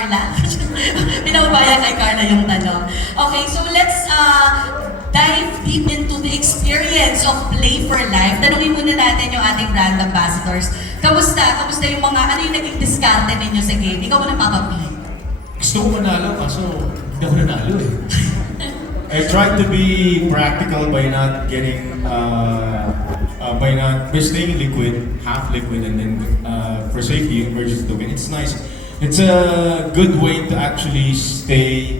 Carla. Pinababaya kay Carla yung tanong. Okay, so let's dive deep into the experience of Play for Life. Tanungin muna natin yung ating brand ambassadors. Kamusta? Kamusta yung mga, ano yung naging diskarte ninyo sa game? Ikaw muna, Papa P. Gusto ko manalo, kaso hindi ako nanalo eh. I tried to be practical by not getting, by staying liquid, half liquid, and then for safety, emergency token. It's nice. It's a good way to actually stay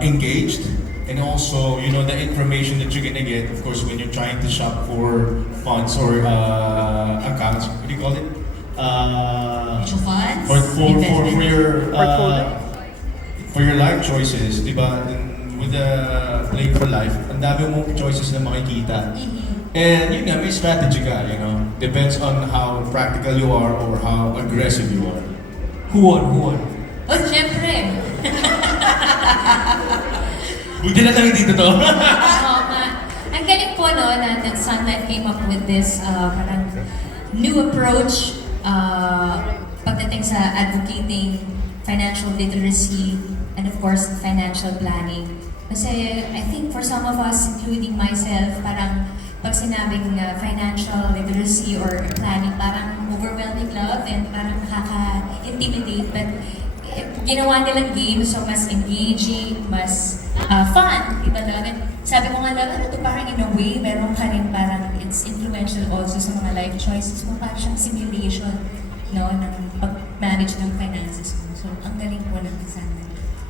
engaged, and also, you know, the information that you're gonna get, of course, when you're trying to shop for funds or accounts. What do you call it? Mutual funds? For your life choices, di ba? With the Play for Life, ang dami mong choices na makikita. And yun nga, may strategy ka, you know? Depends on how practical you are or how aggressive you are. Who won? Oh, syempre! Buti na tayo dito to. Ang galing po no, na SunLife came up with this parang new approach pagdating sa advocating financial literacy and of course financial planning. Kasi I think for some of us, including myself, parang pag sinabing financial literacy or planning, parang overwhelming love and parang nakaka-intimidate. But ginawa nilang game, so mas engaging, mas fun, diba lang? And sabi ko nga lang, ano to, parang in a way, meron ka rin parang it's influential also sa mga life choices mo, parang siyang simulation, no, ng pag-manage ng finances mo. So, ang galing po ng design.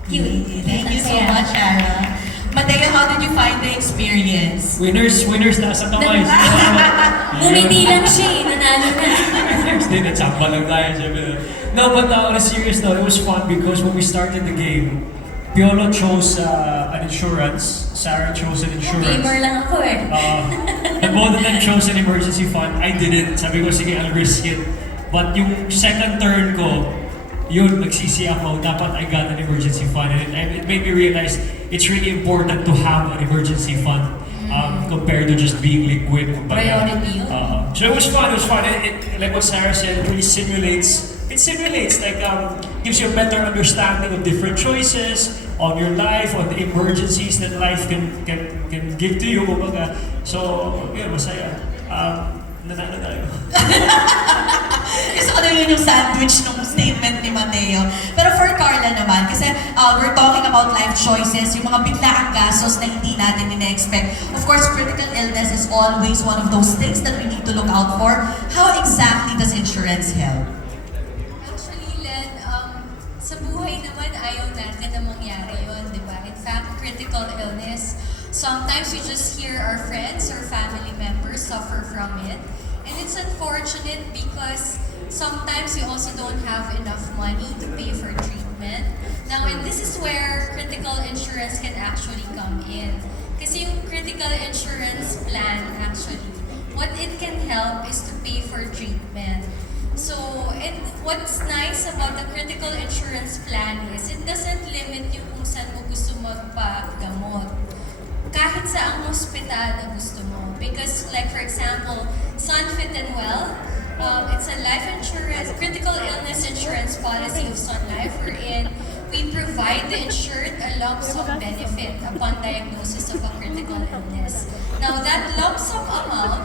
Thank you so much, Shara. Matteo, how did you find the experience? Winners na sa kamay. Bumiti lang siya eh, nanalo na. Winners din, natsamba lang tayo siya. No, but on a serious note, it was fun because when we started the game, Piolo chose an insurance, Sarah chose an insurance. Gamer lang ako eh. And both of them chose an emergency fund. I didn't. Sabi ko, sige, I'll risk it. But yung second turn ko, yun, nagsisi ako, dapat I got an emergency fund. And it made me realize it's really important to have an emergency fund compared to just being liquid. Priority yun. So it was fun. Like what Sarah said, it really simulates, like, gives you a better understanding of different choices on your life, on the emergencies that life can give to you. So, yun, masaya. Nanalo tayo. Gusto ko na yun yung sandwich ng statement ni Matteo. Pero for Carla naman, kasi we're talking about life choices, yung mga biglaang gastos na hindi natin ina-expect. Of course, critical illness is always one of those things that we need to look out for. How exactly does insurance help? Actually, Len, sa buhay naman ayaw natin na mangyari yun, di ba? In fact, critical illness, sometimes we just hear our friends or family members suffer from it. And it's unfortunate because sometimes we also don't have enough money to pay for treatment. Now, and this is where critical insurance can actually come in. Kasi yung critical insurance plan actually, what it can help is to pay for treatment. So, and what's nice about the critical insurance plan is it doesn't limit yung kung saan mo gusto magpagamot. Kahit sa ang hospital na gusto mo. Because like for example, SunFit and Well, it's a life insurance, critical illness insurance policy of SunLife wherein we provide the insured a lump sum benefit upon diagnosis of a critical illness. Now that lump sum amount,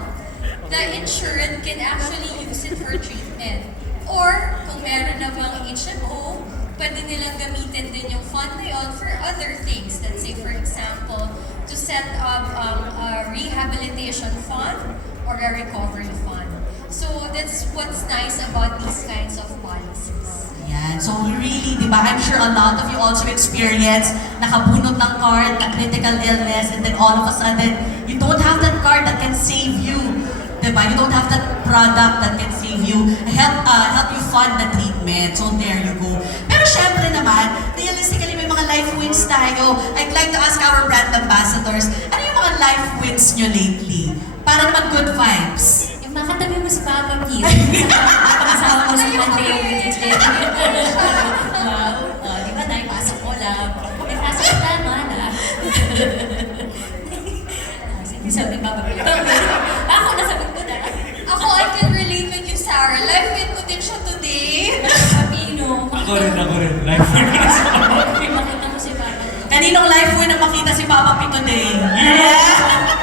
the insured can actually use it for treatment. Or kung meron na bang HMO, pwede nilang gamitin din yung fund na yun for other things. Let's say for example, to set up a rehabilitation fund or a recovery fund. So that's what's nice about these kinds of policies. Yan. So really, di ba, I'm sure a lot of you also experience nakabunot ng card, na critical illness, and then all of a sudden, you don't have that card that can save you. Di ba? You don't have that product that can save you, help you fund the treatment. So there you go. Pero syempre naman, realistically, may mga life wins tayo. I'd like to ask our brand ambassadors, ano yung mga life wins nyo lately? Para naman good vibes. Yung makatabi mo si Papa P. Kasama mo si Matteo, Guidicelli. Di ba tayo pasok mo lang? Pasok mo tama na. Sige, sabi ni Papa P. Ako, nasagot ko na. Ako, I can relate with you, Sarah. Life win ko din siya today. Papino. Ako rin. Life win ko na si Papa P. Makita mo si Papa. Kaninong life win na makita si Papa P today? Yeah!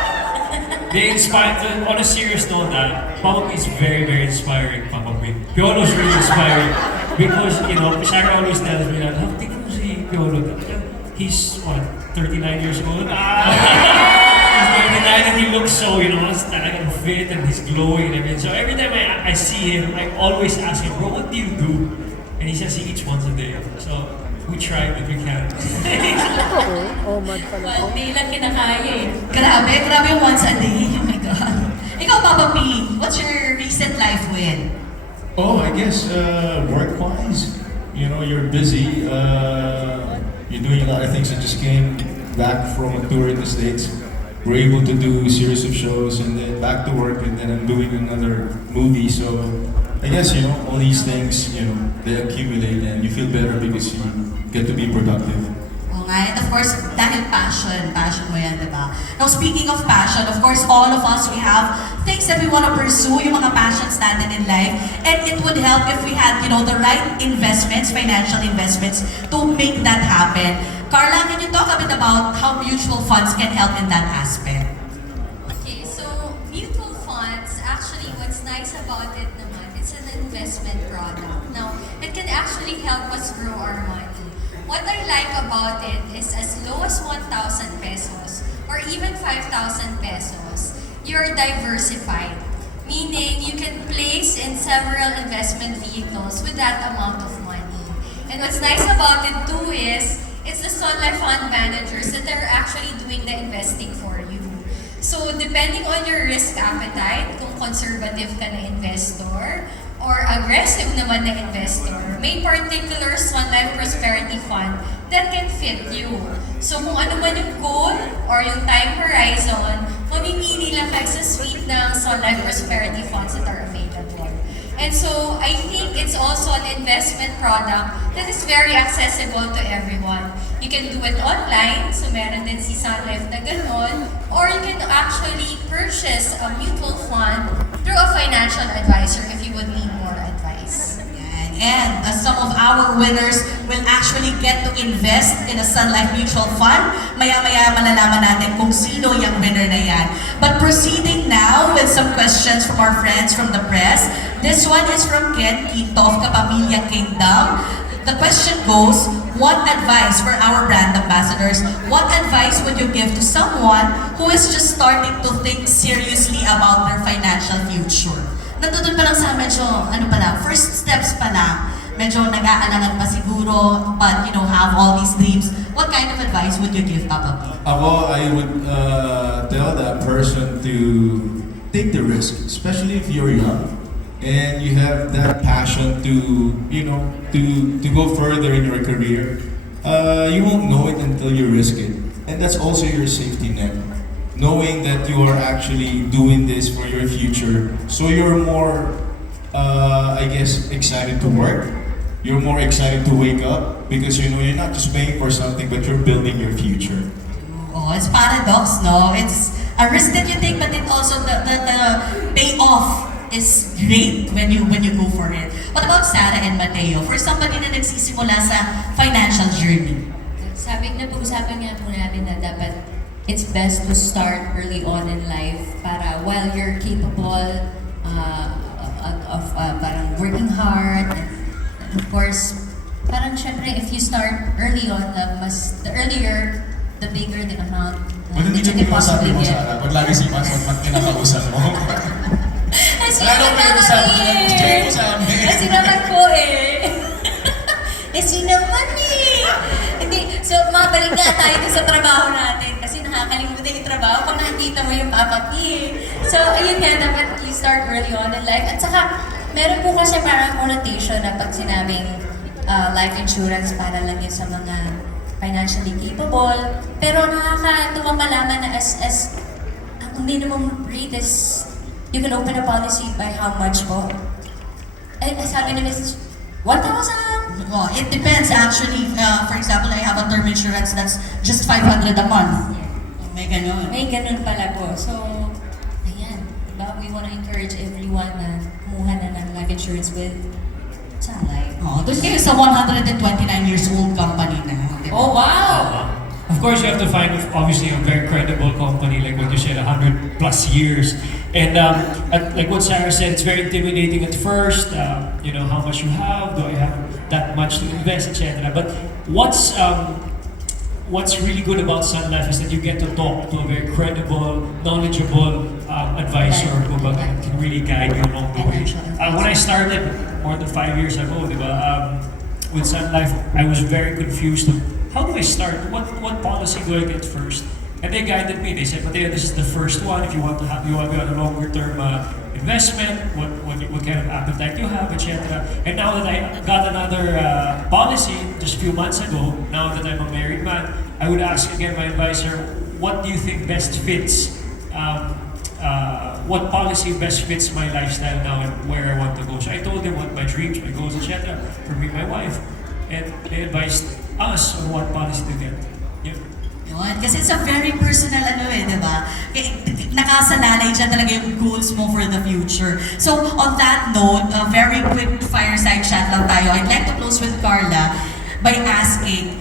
They inspire, on a serious note, Papa P is very, very inspiring, Papa P. Piolo is really inspiring because, you know, Sarah always tells me that, tingnan mo si Piolo. He's, 39 years old? He's 39 and he looks so, talagang fit and he's glowing and everything. So every time I see him, I always ask him, bro, what do you do? And he says he eats once a day. So we try, but we can't. Well, di lang kinakaya eh. Grabe yung once a day. Oh my God. Ikaw, Papa P, what's your recent life win? Oh, I guess work-wise, you're busy. You're doing a lot of things. I just came back from a tour in the States. We're able to do a series of shows and then back to work, and then I'm doing another movie. So I guess, all these things, they accumulate and you feel better because you get to be productive. Oo nga, and of course, dahil passion mo yan, di ba? Now, speaking of passion, of course, all of us, we have things that we want to pursue, yung mga passions natin in life, and it would help if we had, the right investments, financial investments, to make that happen. Carla, can you talk a bit about how mutual funds can help in that aspect? Okay, so mutual funds, actually what's nice about it naman, it's an investment product. Now, it can actually help us grow our money. What I like about it is as low as 1,000 pesos or even 5,000 pesos, you're diversified. Meaning, you can place in several investment vehicles with that amount of money. And what's nice about it too is, it's the SunLife fund managers that are actually doing the investing for you. So, depending on your risk appetite, kung conservative ka na investor, or aggressive naman na investor, may particular SunLife Prosperity Fund that can fit you. So, kung ano man yung goal or yung time horizon, mamimili lang kayo sa suite ng SunLife Prosperity Funds that are available. And so, I think it's also an investment product that is very accessible to everyone. You can do it online, so meron din si SunLife na ganon, or you can actually purchase a mutual fund through a financial advisor if you would need more advice. And some of our winners will actually get to invest in a SunLife mutual fund. Maya-maya malalaman natin kung sino yung winner na yan. But proceeding now with some questions from our friends from the press. This one is from Ken Quinto of Kapamilya Kingdom. The question goes, what advice for our brand ambassadors, what advice would you give to someone who is just starting to think seriously about their financial future? Nandun pa lang sa medyo, first steps pa lang. Medyo nag-aalangan pa siguro, but have all these dreams. What kind of advice would you give, Papa P? I would tell that person to take the risk, especially if you're young and you have that passion to, to go further in your career. You won't know it until you risk it. And that's also your safety net. Knowing that you are actually doing this for your future, so you're more, excited to work. You're more excited to wake up because you're not just paying for something, but you're building your future. Oh, it's paradox, no? It's a risk that you take, but it also the payoff is great when you go for it. What about Sarah and Matteo? For somebody na nagsisimula sa financial journey. Pag-usapan nga po namin na dapat it's best to start early on in life para while you're capable of parang working hard and of course parang syempre if you start early on the earlier the bigger the amount Well, hindi that you ko possibly mo, get. Sarah, pag lagi si Pascual pag kinakausap mo. Kasi Lalo naman mo sa eh! Kasi naman po eh! Kasi naman eh! Hindi, so mabalik nga tayo dun sa trabaho natin kasi nakakalimutan yung trabaho pag nakikita mo yung Papa P. So, ayun nga, dapat you start early on in life. At saka, meron po kasi parang connotation na pag sinabing life insurance para lang yun sa mga financially capable. Pero nakakatuwa malaman na as ang minimum rate is you can open a policy by how much po? Eh, sabi nila, 1,000! Oh, it depends actually. For example, I have a term insurance that's just 500 a month. May ganun. May ganun pala po. So, ayan. Diba? We want to encourage everyone na kumuha na ng life insurance with SunLife. Oh, doon kayo sa 129 years old company na. di ba? Oh, wow! Of course, you have to find obviously a very credible company, like what you said, 100 plus years. And like what Sarah said, it's very intimidating at first. You know, how much you have, do I have that much to invest, etc. But what's really good about SunLife is that you get to talk to a very credible, knowledgeable advisor who can really guide you along the way. When I started more than 5 years ago, with SunLife, I was very confused. How do I start? What policy do I get first? And they guided me. They said, Matteo, this is the first one. If you want to be on a longer term investment, what kind of appetite you have, etc. And now that I got another policy just a few months ago, now that I'm a married man, I would ask again my advisor, what do you think best fits? What policy best fits my lifestyle now and where I want to go? So I told them what my dreams, my goals, etc. for me, my wife, and they advised us on what policy to get. Yeah. Yun. Kasi it's a very personal di ba? Nakasalalay dyan talaga yung goals mo for the future. So, on that note, a very quick fireside chat lang tayo. I'd like to close with Carla by asking,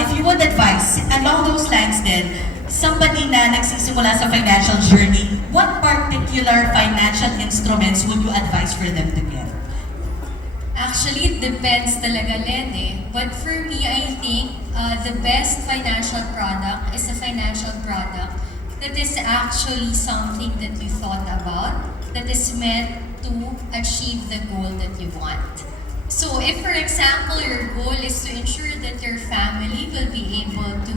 if you would advise, along those lines din, somebody na nagsisimula sa financial journey, what particular financial instruments would you advise for them to get? Actually, it depends talaga, Len, eh. But for me, I think the best financial product is a financial product that is actually something that you thought about, that is meant to achieve the goal that you want. So if, for example, your goal is to ensure that your family will be able to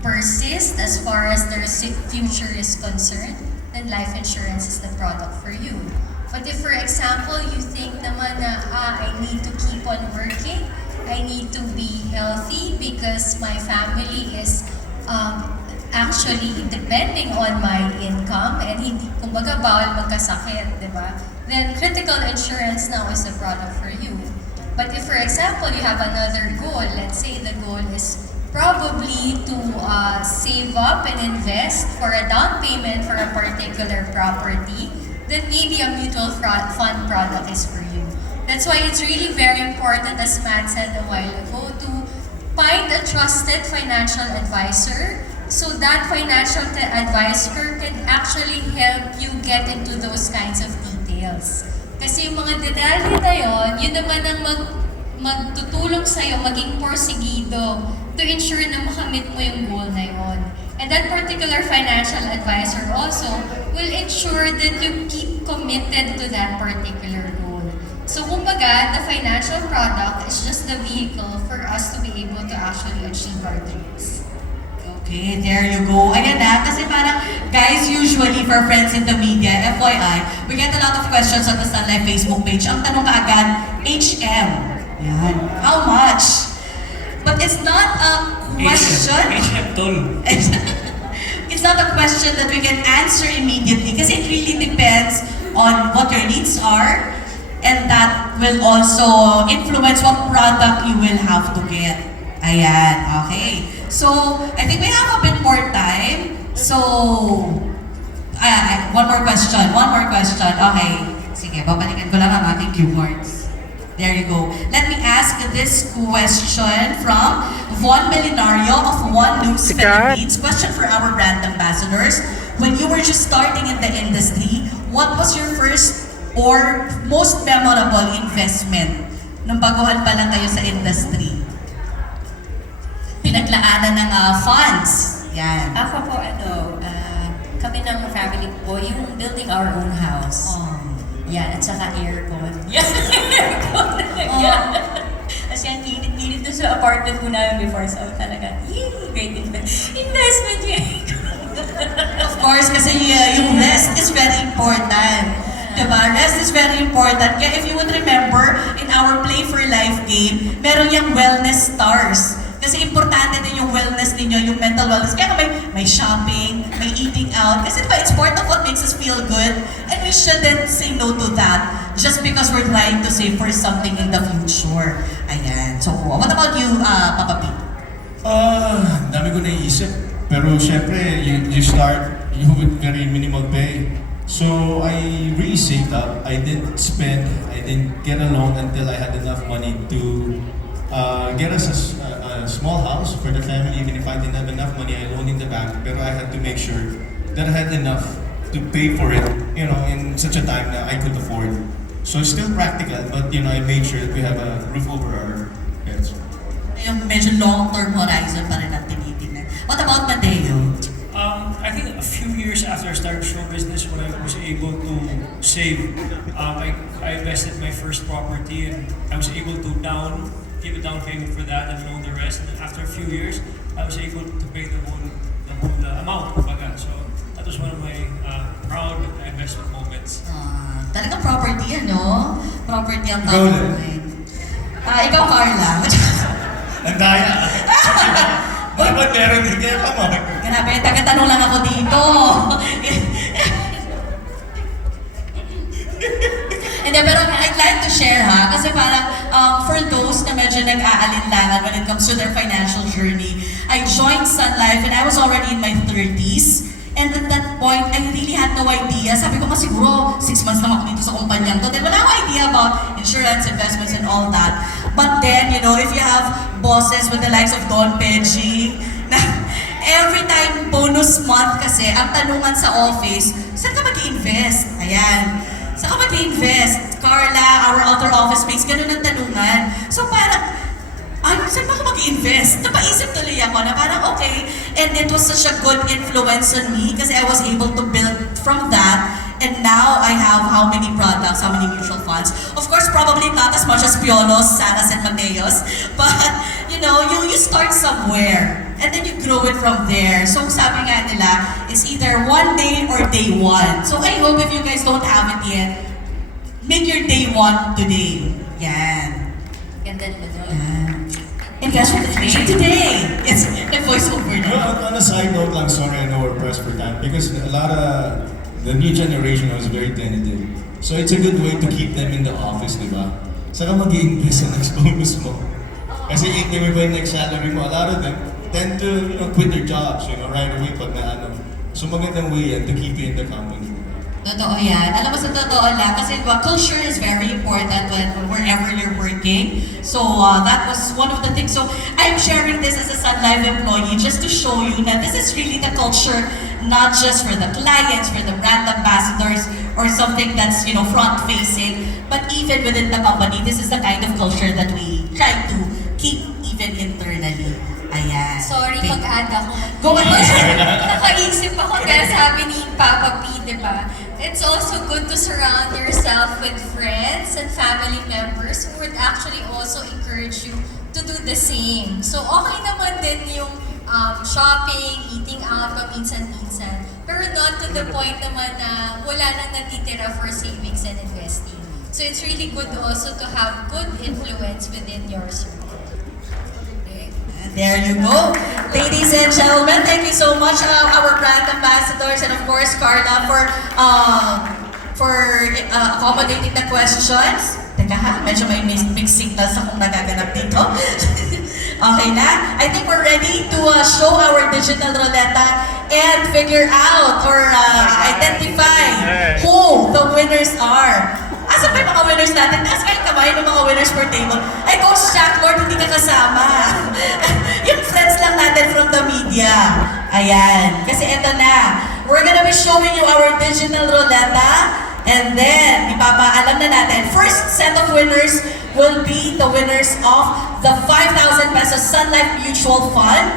persist as far as their future is concerned, then life insurance is the product for you. But if, for example, you think naman na, I need to keep on working, I need to be healthy because my family is actually depending on my income and hindi, kumbaga, bawal magkasakit, di ba? Then critical insurance now is the product for you. But if, for example, you have another goal, let's say the goal is probably to save up and invest for a down payment for a particular property, then maybe a mutual fund product is for you. That's why it's really very important, as Matt said a while ago, to find a trusted financial advisor so that financial advisor can actually help you get into those kinds of details. Kasi yung mga detalye na yun naman ang magtutulong sa'yo maging porsigido to ensure na makamit mo yung goal na yun. And that particular financial advisor also will ensure that you keep committed to that particular goal. So kumbaga, the financial product is just the vehicle for us to be able to actually achieve our dreams. Okay, there you go. Ayan na, kasi parang, guys, usually for friends in the media, FYI, we get a lot of questions on the SunLife Facebook page. Ang tanong kaagad, HM. Yan. How much? But it's not a question. HM tol. It's not a question that we can answer immediately kasi it really depends on what your needs are, and that will also influence what product you will have to get. Ayan, okay. So, I think we have a bit more time. So, one more question. Okay. Sige, babalikan ko lang ang ating cue cards. There you go. Let me ask this question from Von Milinario of One News Philippines. Question for our brand ambassadors. When you were just starting in the industry, what was your first or most memorable investment nung baguhan pa lang kayo sa industry? Pinaglaanan ng funds. Yan. Ako po, kami ng family po, yung building our own house. Yan, at saka aircon. Yan, aircon talaga. Kasi ang init doon sa apartment po namin before, so talaga, great investment yung aircon. Of course, kasi yung rest is very important. Diba? Rest is very important. Kaya if you would remember, in our Play for Life game, meron yung wellness stars. Kasi importante din yung wellness ninyo, yung mental wellness. Kaya may shopping, may eating out. Kasi diba, it's part of what makes us feel good. And we shouldn't say no to that just because we're trying to save for something in the future. Ayan. So, what about you, Papa P? Dami ko naiisip. Pero syempre, you start with very minimal pay. So I really saved up. I didn't spend. I didn't get a loan until I had enough money to get us a small house for the family. Even if I didn't have enough money, I loaned in the bank. But I had to make sure that I had enough to pay for it. In such a time that I could afford. So it's still practical, but I made sure that we have a roof over our heads. Yung medyo long-term horizon pa rin ang tinitingnan. What about Matteo? I think a few years after I started show business, when I was able to save, I invested my first property and I was able to give a down payment for that and loan the rest. And then after a few years, I was able to pay the whole amount. So that was one of my proud investment moments. Talagang property, ano? Property ang Ikaw tawag din. mo eh. Ikaw, Carla. Ang daya! Dapat meron din kaya ka Grabe, taga-tanong lang ako dito. Hindi, pero I'd like to share ha, kasi parang for those na medyo nag-aalinlangan when it comes to their financial journey, I joined SunLife and I was already in my 30s. And at that point, I really had no idea. Sabi ko nga siguro, 6 months lang ako dito sa kumpanyang to. Then wala akong idea about insurance, investments, and all that. But then, if you have bosses with the likes of Don Peggy, na every time bonus month kasi, ang tanungan sa office, saan ka mag-i-invest? Ayan. Saan ka mag-i-invest? Carla, our other office mates, ganun ang tanungan. So parang, saan ba ako mag-invest? Napaisip tuloy ako na parang okay. And it was such a good influence on me kasi I was able to build from that. And now I have how many products, how many mutual funds. Of course, probably not as much as Piolo's, Sarah's, and Matteo's. But, you start somewhere. And then you grow it from there. So sabi nga nila, it's either one day or day one. So I hope if you guys don't have it yet, make your day one today. Yan. Ganda naman doon. Invest with information today. It's a voiceover now. On a side note lang, sorry, I know we're pressed for time because a lot of the new generation was very tentative. So it's a good way to keep them in the office, di ba? Saka mag-i-invest sa next bonus mo. Kasi mo ba yung next salary mo? A lot of them tend to quit their jobs, right away pag So magandang way yan to keep you in the company. Totoo yan. Alam mo sa totoo lang, kasi culture is very important wherever you're working. So that was one of the things. So I'm sharing this as a SunLife employee just to show you that this is really the culture, not just for the clients, for the brand ambassadors, or something that's front-facing, but even within the company, this is the kind of culture that we try to keep even internally. Ayan. Sorry, mag-add ako. Go ahead. Nakaisip ako dahil sabi ni Papa P, di ba? It's also good to surround yourself with friends and family members who would actually also encourage you to do the same. So okay naman din yung shopping, eating out paminsan-minsan. Pero not to the point naman na wala nang natitira for savings and investing. So it's really good also to have good influence within your circle. There you go. Ladies and gentlemen, thank you so much our brand ambassadors and of course Carla for accommodating the questions. Teka ha, medyo may mixed signals akong nagaganap dito. Okay na? I think we're ready to show our digital ruleta and figure out or identify who the winners are. Asa pa yung mga winners natin? Taas kayo kamay ng mga winners per table. Ay, Coach Jack Lord, hindi ka kasama. Yung friends lang natin from the media. Ayan. Kasi eto na. We're gonna be showing you our digital ruleta. And then, ipapaalam na natin. First set of winners will be the winners of the 5,000 pesos SunLife Mutual Fund.